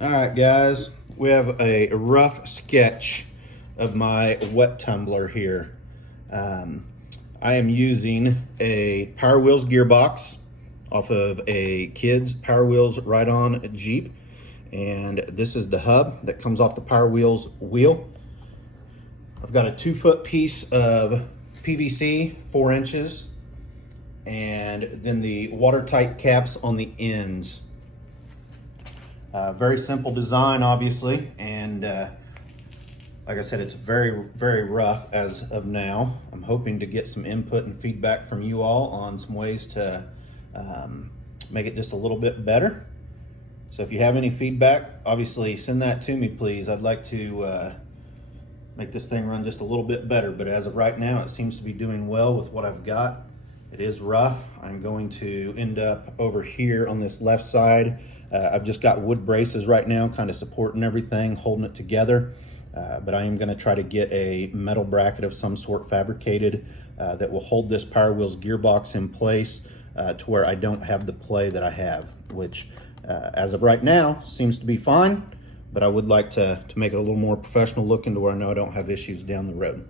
All right, guys, we have a rough sketch of my wet tumbler here. I am using a Power Wheels gearbox off of a kid's Power Wheels ride-on Jeep, and this is the hub that comes off the Power Wheels wheel. I've got a 2-foot piece of PVC, 4 inches, and then the watertight caps on the ends. Very simple design, obviously, and like I said, it's very, very rough as of now. I'm hoping to get some input and feedback from you all on some ways to make it just a little bit better. So if you have any feedback, obviously send that to me, please. I'd like to make this thing run just a little bit better, but as of right now, it seems to be doing well with what I've got. It is rough. I'm going to end up over here on this left side. I've just got wood braces right now, kind of supporting everything, holding it together. But I am going to try to get a metal bracket of some sort fabricated that will hold this Power Wheels gearbox in place to where I don't have the play that I have, which as of right now seems to be fine, but I would like to make it a little more professional looking to where I know I don't have issues down the road.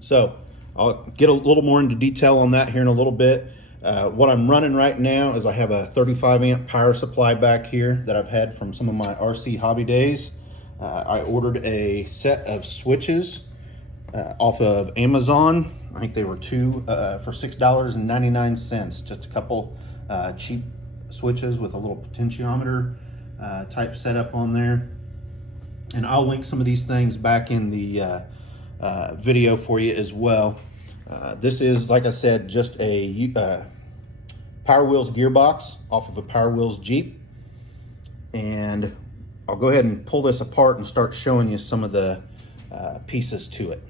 So I'll get a little more into detail on that here in a little bit. What I'm running right now is I have a 35 amp power supply back here that I've had from some of my RC hobby days. I ordered a set of switches off of Amazon. I think they were two for $6.99, just a couple cheap switches with a little potentiometer type setup on there. And I'll link some of these things back in the video for you as well. This is, like I said, just a Power Wheels gearbox off of a Power Wheels Jeep. And I'll go ahead and pull this apart and start showing you some of the pieces to it.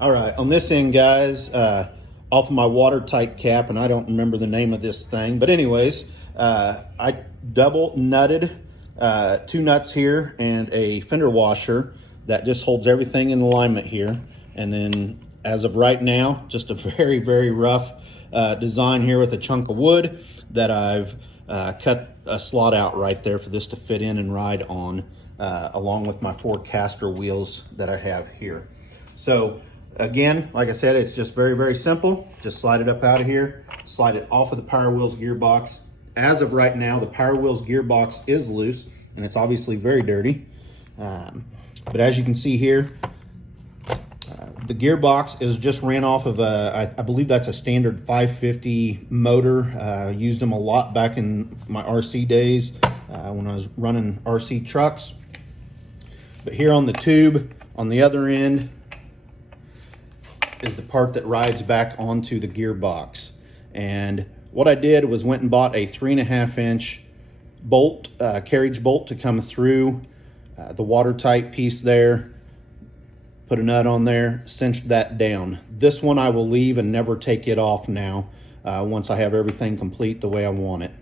All right, on this end, guys, off of my watertight cap, and I don't remember the name of this thing, but anyways, I double nutted 2 nuts here and a fender washer that just holds everything in alignment here. And then as of right now, just a very, very rough design here with a chunk of wood that I've cut a slot out right there for this to fit in and ride on, along with my 4 caster wheels that I have here. So again, like I said, it's just very, very simple. Just slide it up out of here, slide it off of the Power Wheels gearbox. As of right now, the Power Wheels gearbox is loose, and it's obviously very dirty. But as you can see here, the gearbox is just ran off of a, I believe that's a standard 550 motor. Used them a lot back in my RC days when I was running RC trucks. But here on the tube, on the other end, is the part that rides back onto the gearbox. And what I did was went and bought a 3.5 inch bolt, carriage bolt to come through the watertight piece there. Put a nut on there, cinched that down. This one I will leave and never take it off now once I have everything complete the way I want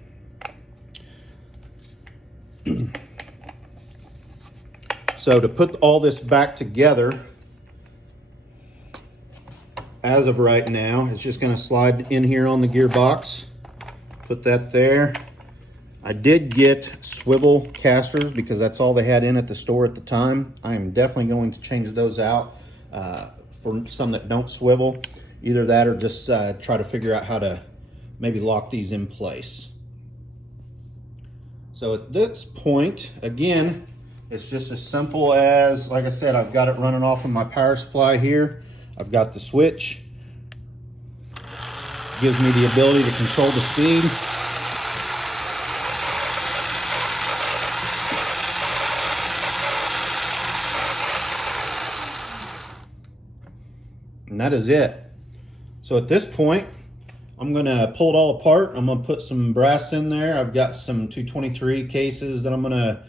it. So to put all this back together, as of right now, it's just going to slide in here on the gearbox. Put that there. I did get swivel castors because that's all they had in at the store at the time. I am definitely going to change those out for some that don't swivel. Either that or just try to figure out how to maybe lock these in place. So at this point, again, it's just as simple as, like I said, I've got it running off of my power supply here. I've got the switch. Gives me the ability to control the speed. And that is it. So at this point, I'm gonna pull it all apart. I'm gonna put some brass in there. I've got some 223 cases that I'm gonna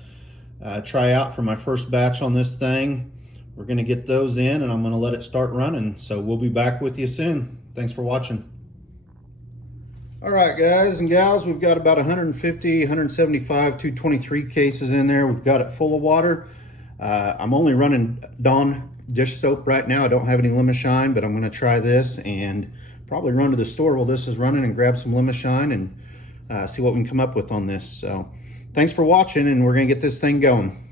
try out for my first batch on this thing. We're gonna get those in and I'm gonna let it start running. So we'll be back with you soon. Thanks for watching. All right, guys and gals, we've got about 150, 175, 223 cases in there. We've got it full of water. I'm only running Dawn dish soap right now. I don't have any Lemon Shine, but I'm gonna try this and probably run to the store while this is running and grab some Lemon Shine and see what we can come up with on this. So thanks for watching, and we're gonna get this thing going.